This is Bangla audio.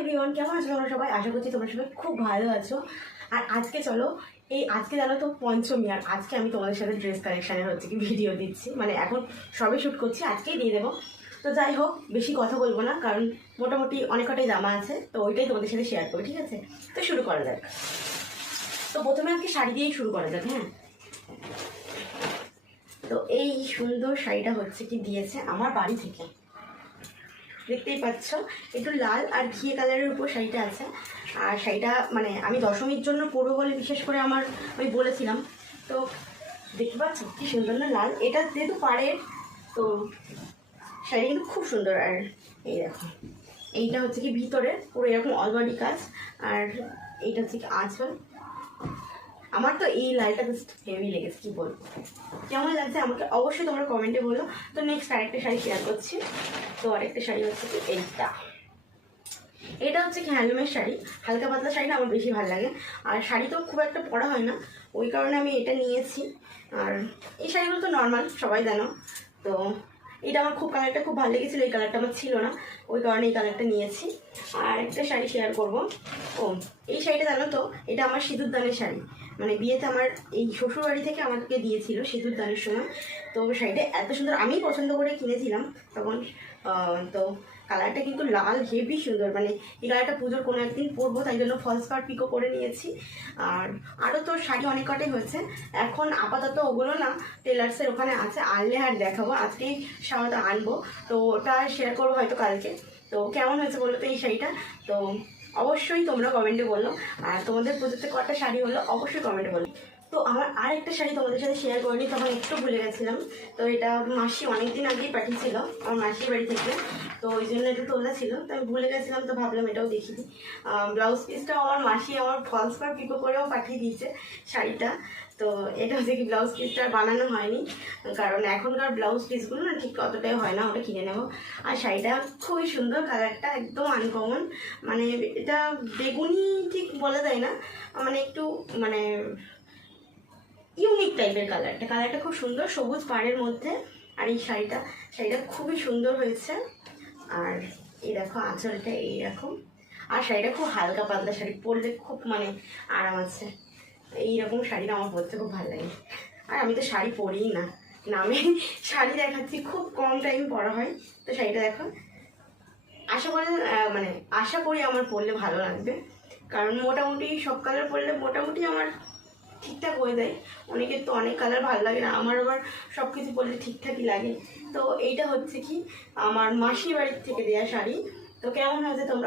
এভরিওয়ান, কেমন আছো তোমরা সবাই? আশা করছি তোমরা সবাই খুব ভালো আছো। আর আজকে চলো, আজকে জানো তো পঞ্চমী, আর আজকে আমি তোমাদের সাথে ড্রেস কালেকশানের কি ভিডিও দিচ্ছি, মানে এখন সবে শ্যুট করছি, আজকেই দিয়ে দেবো। তো যাই হোক, বেশি কথা বলবো না, কারণ মোটামুটি অনেক কটাই জামা আছে, তো ওইটাই তোমাদের সাথে শেয়ার করবো, ঠিক আছে? তো শুরু করা যাক। তো প্রথমে আজকে শাড়ি দিয়েই শুরু করা যাক। হ্যাঁ, তো এই সুন্দর শাড়িটা দিয়েছে আমার বাড়ি থেকে, দেখতেই পাচ্ছ, একটু লাল আর ঘিয়ে কালারের উপর শাড়িটা আছে। আর শাড়িটা মানে আমি দশমীর জন্য পরবো বলে বিশেষ করে আমি বলেছিলাম। তো দেখতে পাচ্ছ কি সুন্দর না লাল, এটা যেহেতু পাড়ের, তো শাড়ি কিন্তু খুব সুন্দর। আর এই দেখো, এইটা কি ভিতরে পুরো এরকম অলবডি কাজ, আর এইটা কি আঁচল। আমার তো এই লাইনটা জাস্ট হেভি লেগেছে, কি বলবো, কেমন লাগছে আমাকে অবশ্যই তোমরা কমেন্টে বলো। তো নেক্সট আরেকটা শাড়ি শেয়ার করছি। তো আরেকটা শাড়ি কি এটা কি হ্যান্ডলুমের শাড়ি, হালকা পাতলা শাড়িটা আমার বেশি ভালো লাগে। আর শাড়ি তো খুব একটা পরা হয় না, ওই কারণে আমি এটা নিয়েছি। আর এই শাড়িগুলো তো নর্মাল, সবাই জানো। তো এটা আমার কালারটা খুব ভালো লেগেছিলো, এই কালারটা আমার ছিল না, ওই কারণে এই কালারটা নিয়েছি। আর একটা শাড়ি শেয়ার করবো। এই শাড়িটা জানো তো, এটা আমার সিঁদুর দানের শাড়ি, মানে বিয়েতে আমার এই শ্বশুরবাড়ি থেকে আমাকে দিয়েছিল সিঁদুর দানের সময়। তো শাড়িটা এত সুন্দর, আমি পছন্দ করে কিনেছিলাম তখন। তো কালারটা কিন্তু লাল, হেভি সুন্দর, মানে এই কালারটা পুজোর কোনো একদিন পরবো, তাই জন্য ফলস পাড় পিকো করে নিয়েছি। আর আরও তো শাড়ি অনেক কটাই হয়েছে, এখন আপাতত ওগুলো না টেলার্সের ওখানে আছে, আনলে আর দেখাবো, আজকেই সাধারণত আনবো, তো ওটা শেয়ার করবো হয়তো কালকে। তো কেমন হয়েছে বলো তো এই শাড়িটা? তো অবশ্যই তোমরা কমেন্টে বলো, আর তোমাদের পুজোতে কটা শাড়ি হলো অবশ্যই কমেন্টে বলো। তো আমার আর একটা শাড়ি তোমাদের সাথে শেয়ার করিনি, তখন একটু ভুলে গেছিলাম। তো এটা মাসি অনেকদিন আগেই পাঠিয়েছিল আমার মাসির বাড়ি থেকে, তো ওই জন্য একটু তোলা ছিল, তো আমি ভুলে গেছিলাম, তো ভাবলাম এটাও দেখি দিই। ব্লাউজ পিসটাও আমার মাসি আমার ফলস পাড় পিকো করেও পাঠিয়ে দিয়েছে শাড়িটা। তো এটা কি ব্লাউজ পিসটা বানানো হয়নি, কারণ এখনকার ব্লাউজ পিসগুলো না ঠিক অতটাই হয় না, ওটা কিনে নেবো। আর শাড়িটা খুবই সুন্দর, কালারটা একদম আনকমন, মানে এটা বেগুনি ঠিক বলা যায় না, মানে একটু মানে ইউনিক টাইপের কালারটা খুব সুন্দর, সবুজ পাড়ের মধ্যে। আর এই শাড়িটা খুবই সুন্দর হয়েছে। আর এই দেখো আঁচলটা এইরকম, আর শাড়িটা খুব হালকা পাতলা শাড়ি, পরলে খুব মানে আরাম আছে। এইরকম শাড়িটা আমার পরতে খুব ভালো লাগে। আর আমি তো শাড়ি পরিই না, নামে শাড়ি দেখাচ্ছি, খুব কম টাইম পরা হয়। তো শাড়িটা দেখো, আশা করি আমার পরলে ভালো লাগবে, কারণ মোটামুটি সব কালার পরলে মোটামুটি আমার ঠিকঠাক হয়ে যায়। অনেকের তো অনেক কালার ভালো লাগে না, আমার আবার সব কিছু পরলে ঠিকঠাকই লাগে। তো এইটা কি আমার মাসির বাড়ির থেকে দেওয়া শাড়ি। তো কেমন হয়েছে তোমরা